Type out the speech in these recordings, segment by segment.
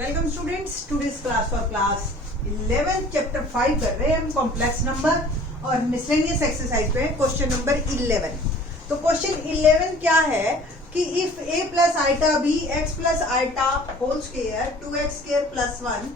Welcome students, today's class for class 11 chapter 5 कर रहे हैं हम कॉम्प्लेक्स नंबर और मिसलेनियस एक्सरसाइज पे क्वेश्चन नंबर 11। तो क्वेश्चन 11 क्या है कि if a plus iota b x plus iota whole square 2x square plus 1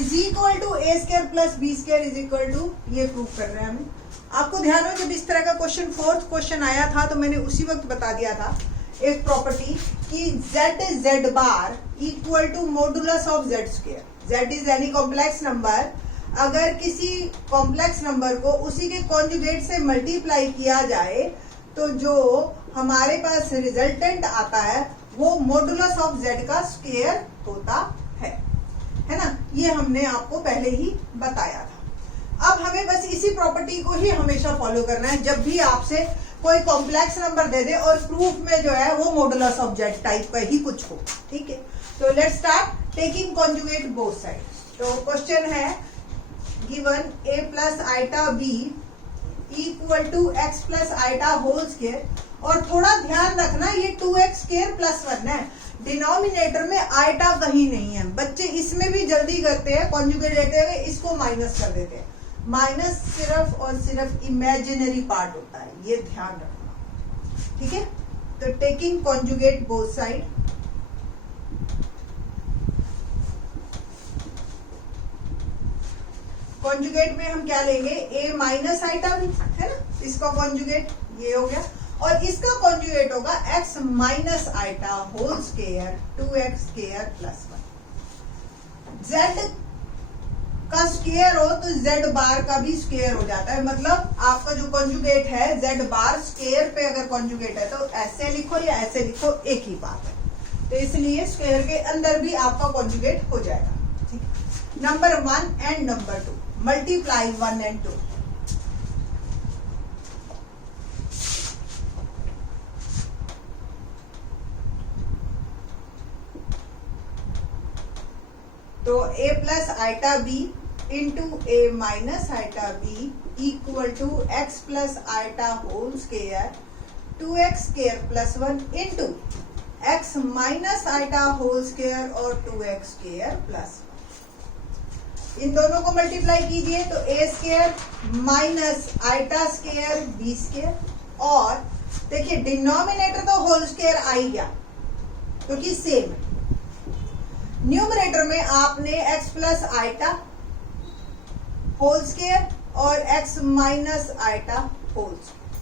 is equal to a square plus b square is equal to, ये prove कर रहे हैं हम। आपको ध्यान हो जब इस तरह का क्वेश्चन फोर्थ क्वेश्चन आया था तो मैंने उसी वक्त बता दिया था एक प्रॉपर्टी कि z bar equal to modulus of z square. z is any complex number, अगर किसी कॉम्प्लेक्स नंबर को उसी के कॉन्जुगेट से मल्टीप्लाई किया जाए तो जो हमारे पास रिजल्टेंट आता है वो मॉडुलस ऑफ z का स्क्वायर होता है ना। ये हमने आपको पहले ही बताया था। अब हमें बस इसी प्रॉपर्टी को ही हमेशा फॉलो करना है जब भी आपसे कोई कॉम्प्लेक्स नंबर दे दे और प्रूफ में जो है वो मॉडुलस ऑफ z टाइप का ही कुछ हो। ठीक है, तो let's start taking conjugate both side. तो क्वेश्चन है given a plus iota b equal to x plus iota whole square, और थोड़ा ध्यान रखना ये 2x स्क्वायर प्लस 1 है, डिनोमिनेटर में आइटा कहीं नहीं है। बच्चे इसमें भी जल्दी करते हैं, कॉन्जुगेट लेते हुए इसको माइनस कर देते हैं। माइनस सिर्फ और सिर्फ इमेजिनरी पार्ट होता है, ये ध्यान रखना। ठीक है, तो taking conjugate both side, conjugate में हम क्या लेंगे a माइनस आइटा भी है ना, इसका कॉन्जुगेट ये हो गया, और इसका कॉन्जुगेट होगा x minus iota whole square 2x square plus 1। z का स्क्वायर हो तो z बार का भी स्क्वायर हो जाता है, मतलब आपका जो कॉन्जुगेट है z बार स्क्वायर पे अगर कॉन्जुगेट है तो ऐसे लिखो या ऐसे लिखो एक ही बात है, तो इसलिए स्क्वायर के अंदर भी आपका कॉन्जुगेट हो जाएगा। ठीक है, number 1 and number 2 multiply 1 and 2। तो a plus iota b into a minus iota b equal to x plus iota whole square 2x square plus 1 into x minus iota whole square और 2x square plus 1। इन दोनों को multiply कीजिए तो a square minus iota square b square, और देखिए denominator तो whole square आ ही गया क्योंकि सेम है। न्यूमरेटर में आपने x plus iota whole square और x minus iota whole square.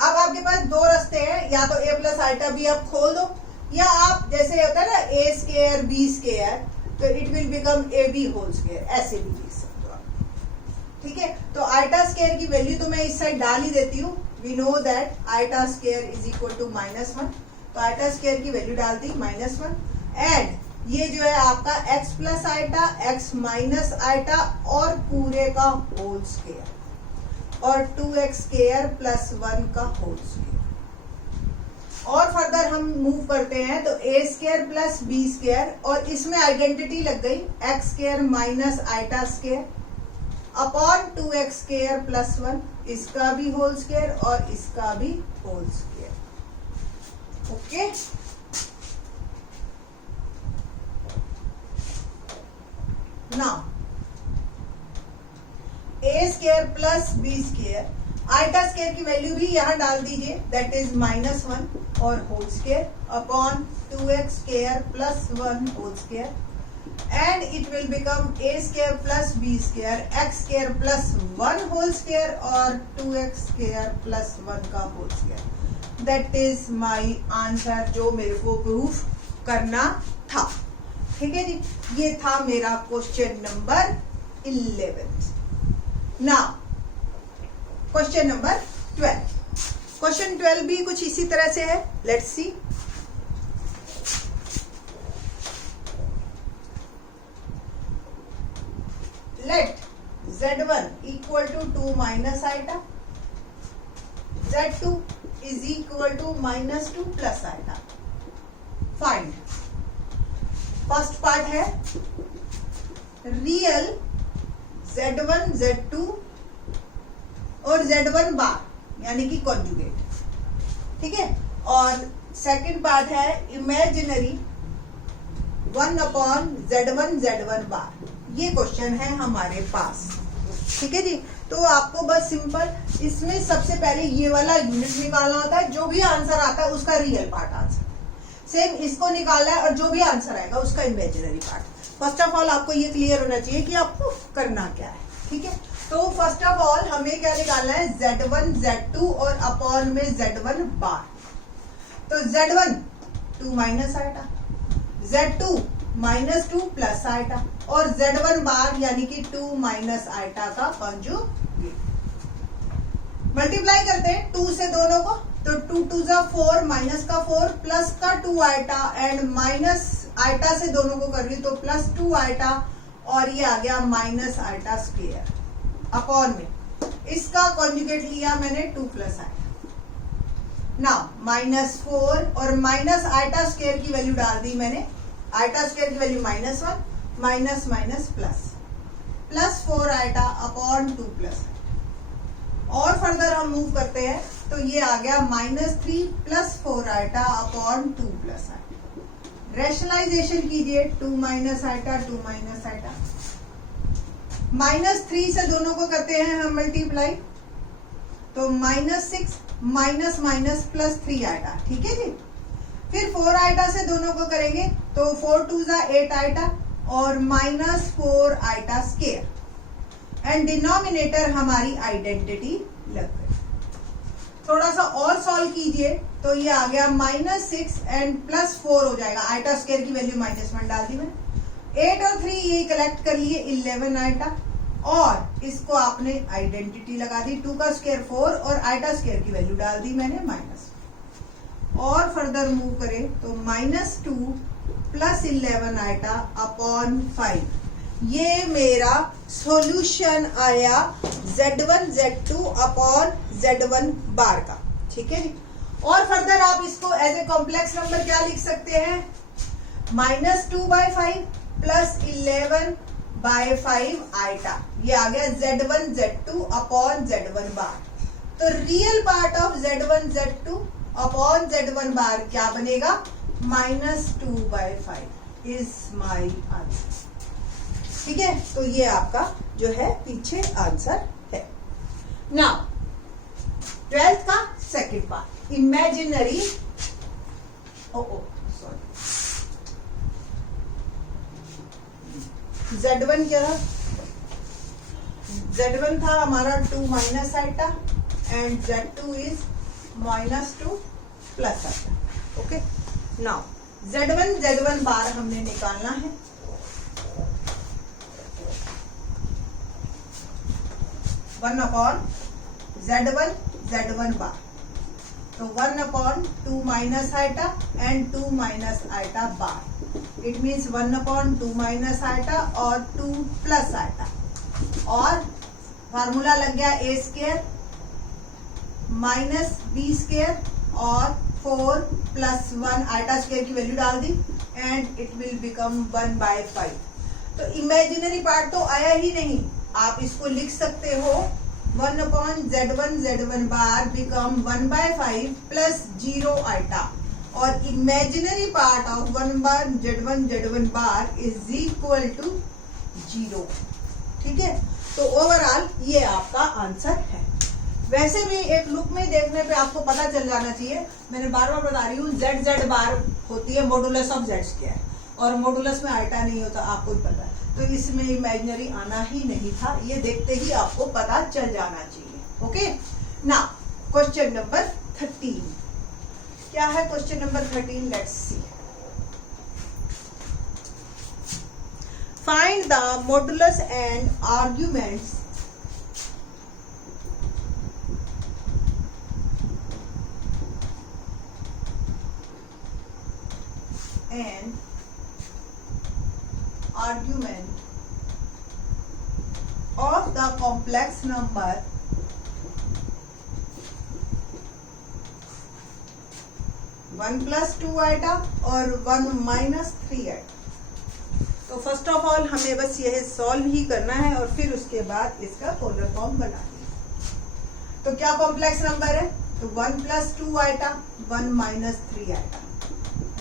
अब आपके पास दो रास्ते हैं, या तो a प्लस आइटा b आप खोल दो, या आप जैसे होता है ना a स्क्वायर b स्क्वायर, तो it will become ab whole square, ऐसे भी लिख सकते हो आप। ठीक है, तो आइटा स्क्वायर की वैल्यू तो मैं इस साइड डाल ही देती हूँ। We know that iota square is equal to -1, तो आइटा स्क्वायर की वैल्यू डाल दी -1, एंड ये जो है आपका x plus iota x minus iota और पूरे का होल स्क्वायर और 2x स्क्वायर प्लस 1 का होल स्क्वायर। और फर्दर हम मूव करते हैं तो a square plus b square, और इसमें आइडेंटिटी लग गई x square minus iota square upon 2x square plus 1, इसका भी होल स्क्वायर और इसका भी whole square. Okay, now a square plus b square, iota square की वैल्यू भी यहां डाल दीजिए, दैट इज -1 और whole square upon 2x square plus 1 whole square, and it will become a square plus b square x square plus 1 whole square और 2x square plus 1 का whole square. That is my answer जो मेरे को proof करना था। ठीक है जी, ये था मेरा question number 11। Now question number 12। Question 12 भी कुछ इसी तरह से है, let's see. Let z1 equal to 2 minus iota, z2 is equal to -2 plus iota. Find, first part है रियल z1 z2 और z1 बार यानी कि कॉन्जुगेट। ठीक है, और सेकंड पार्ट है इमेजिनरी 1/z1 बार। ये क्वेश्चन है हमारे पास, ठीक है जी। तो आपको बस सिंपल इसमें सबसे पहले ये वाला यूनिट निकालना होता है, जो भी आंसर आता है उसका रियल पार्ट आंसर, सेम इसको निकालना है और जो भी आंसर आएगा उसका imaginary part. First of all आपको ये क्लियर होना चाहिए कि आपको करना क्या है, ठीक है। तो फर्स्ट ऑफ ऑल हमें क्या निकालना है, z1 z2 और अपॉन में z1 बार। तो z1 2 minus iota, z2 -2 plus iota और z1 बार यानी कि 2 माइनस आइटा का कॉन्जुगेट। मल्टीप्लाई करते हैं 2 से दोनों को, तो 2 2 जा 4, माइनस का 4 प्लस का 2 आइटा एंड माइनस आइटा से दोनों को कर रही हूं तो प्लस 2 आइटा और ये आ गया माइनस आइटा स्क्वायर अपॉन में इसका कॉन्जुगेट लिया मैंने 2 प्लस आइटा। नाउ -4 और माइनस आइटा स्क्वायर की वैल्यू डाल दी मैंने, आइटा स्क्वायर की value -1 minus minus plus 4 iota upon 2 plus. और फर्दर हम मूव करते हैं तो ये आ गया -3 plus 4 iota upon 2 plus iota. Rationalization कीजिए 2 माइनस आइटा 2 माइनस आइटा, -3 से दोनों को करते हैं हम मल्टीप्लाई तो -6 माइनस माइनस प्लस 3 आइटा, ठीक है जी। फिर 4 आइटा से दोनों को करेंगे तो 4 2 जा 8 आइटा और -4 आइटा स्क्वायर एंड डिनोमिनेटर हमारी आइडेंटिटी लग गई। थोड़ा सा और सॉल्व कीजिए तो ये आ गया -6 एंड +4 हो जाएगा, आइटा स्क्वायर की वैल्यू -1 डाल दी मैंने। 8 और 3 ये कलेक्ट कर लिए 11 आइटा और इसको आपने आइडेंटिटी लगा दी, 2 का स्क्वायर 4 और आइटा स्क्वायर की वैल्यू डाल दी मैंने -। और फर्दर मूव करें तो -2 प्लस 11 आइटा अपॉन 5। ये मेरा सॉल्यूशन आया z1 z2 अपॉन z1 बार का, ठीक है जी। और फर्दर आप इसको एज ए कॉम्प्लेक्स नंबर क्या लिख सकते हैं, -2/5 प्लस 11/5 आइटा। ये आ गया z1 z2 upon z1 bar. तो real part of z1 z2 upon z1 बार क्या बनेगा, -2/5 इज माई आंसर, ठीक है। तो ये आपका जो है पीछे आंसर है। नाउ 12th का second part imaginary, sorry z1 क्या था, z1 था हमारा 2 minus iota and z2 is -2 plus iota, okay. Now z1 bar हमने निकालना है। वन अपॉन z1 बार, तो 1/2 minus iota and 2 minus iota bar. It means 1/2 minus iota और 2 plus iota और फार्मूला लग गया a square minus b square और 4 + 1 iota square की वैल्यू डाल दी एंड इट विल बिकम 1/5। तो इमेजिनरी पार्ट तो आया ही नहीं, आप इसको लिख सकते हो 1/z1 bar become 1/5 plus 0 iota और imaginary part of 1/z1 bar is equal to 0, ठीक है। तो ओवरऑल ये आपका आंसर है। वैसे भी एक लुक में देखने पे आपको पता चल जाना चाहिए, मैंने बार बार बता रही हूँ z बार होती है मॉडुलस ऑफ z स्क्वायर और मॉडुलस में आइटा नहीं होता, आपको ही पता है। तो इसमें इमेजिनरी आना ही नहीं था, ये देखते ही आपको पता चल जाना चाहिए, ओके। नाउ क्वेश्चन नंबर 13 क्या है, question number 13 let's see. Find the modulus and arguments and argument of the complex number one plus 2 iota और 1 माइनस 3 आइटा। तो फर्स्ट ऑफ ऑल हमें बस यह सॉल्व ही करना है और फिर उसके बाद इसका पोलर फॉर्म बना देंगे। तो क्या कॉम्प्लेक्स नंबर है, तो 1 + 2 आइटा 1 - 3 आइटा।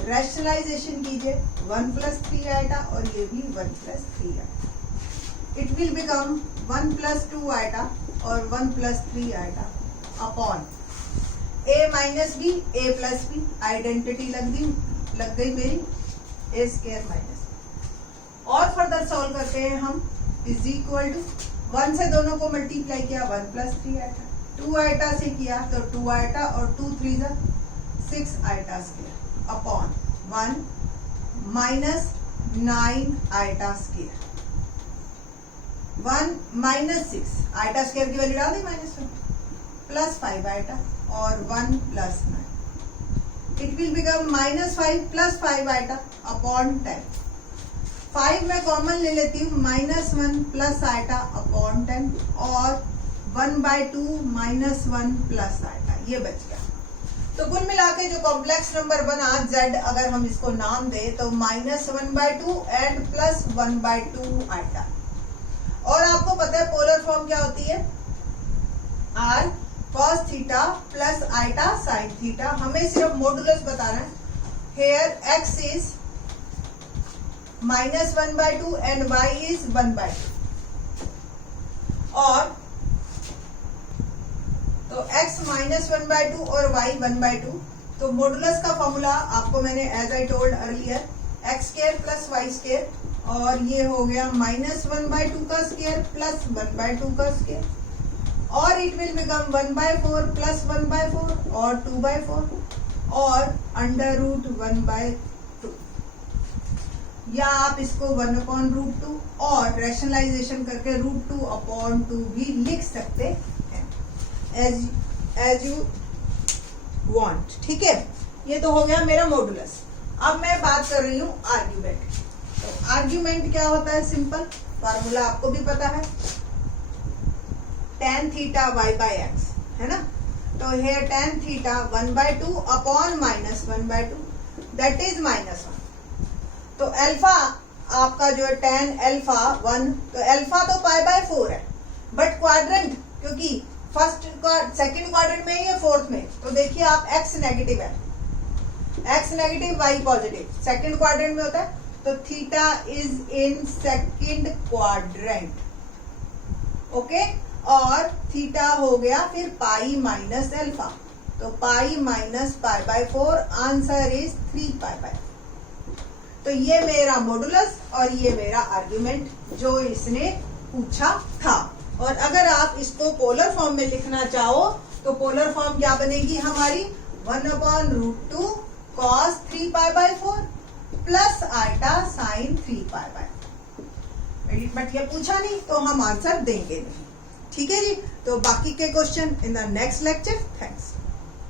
रैशनलाइजेशन कीजिए 1 प्लस 3 आइटा और ये भी 1 plus 3 iota. It will become 1 plus 2 iota और 1 plus 3 iota upon a minus B a plus B, identity लग गई मेरी, a स्क्वायर माइनस। और फर्दर सॉल्व करते हैं हम, इज इक्वल टू 1 से दोनों को मल्टीप्लाई किया 1 प्लस 3 आइटा, 2 आइटा से किया तो 2 आइटा और 2 3 जा 6 iota square upon 1 minus 9 iota square, 1 minus 6 iota square की वैल्यू डाल दी -1 प्लस 5 आइटा और 1 plus 9। It will become -5 plus 5 iota upon 10। 5 में कॉमन ले लेती हूँ, -1 प्लस आइटा अपॉन 10 और 1/2 -1 प्लस आइटा, ये बच गया। तो कुल मिला के जो कॉम्प्लेक्स नंबर बना z, अगर हम इसको नाम दें तो -1/2 एंड प्लस 1/2 आइटा। और आपको पता है पोलर फॉर्म क्या होती है, r cos theta plus iota sine theta. हमें सिर्फ मॉडुलस बताना है। Here x is -1/2 and y is 1/2 और तो x -1/2 और y 1/2। तो मॉडुलस का फॉर्मूला आपको मैंने as I told earlier x² plus y² और ये हो गया -1/2 का स्क्वायर प्लस 1/2 का स्क्वायर और इट विल बिकम 1/4 प्लस 1/4 और 2/4 और √1/2, या आप इसको 1/√2 और रैशनलाइजेशन करके √2/2 भी लिख सकते हैं, एज यू वांट। ठीक है, ये तो हो गया मेरा मॉडुलस। अब मैं बात कर रही हूँ आर्ग्यूमेंट। तो आर्ग्यूमेंट क्या होता है, सिंपल फार्मूला आपको भी पता है, tan theta y by x, है ना। तो here tan theta 1/2 upon -1/2 that is -1। तो अल्फा आपका जो है tan अल्फा 1, तो अल्फा तो π/4 है, बट क्वाड्रेंट क्योंकि सेकंड क्वाड्रेंट में या फोर्थ में, तो देखिए आप x नेगेटिव है, x negative y positive second quadrant में होता है, तो theta is in second quadrant. Okay, और थीटा हो गया फिर पाई माइनस अल्फा, तो पाई माइनस π/4, आंसर इज 3π/4। तो ये मेरा मॉडुलस और ये मेरा आर्ग्यूमेंट जो इसने पूछा था। और अगर आप इसको पोलर फॉर्म में लिखना चाहो तो पोलर फॉर्म क्या बनेगी हमारी, 1/√2 cos 3π/4 plus iota sine 3π/4। But ये पूछा नहीं तो हम आंसर देंगे नहीं। ठीक है जी, तो बाकी के question in the next lecture. Thanks.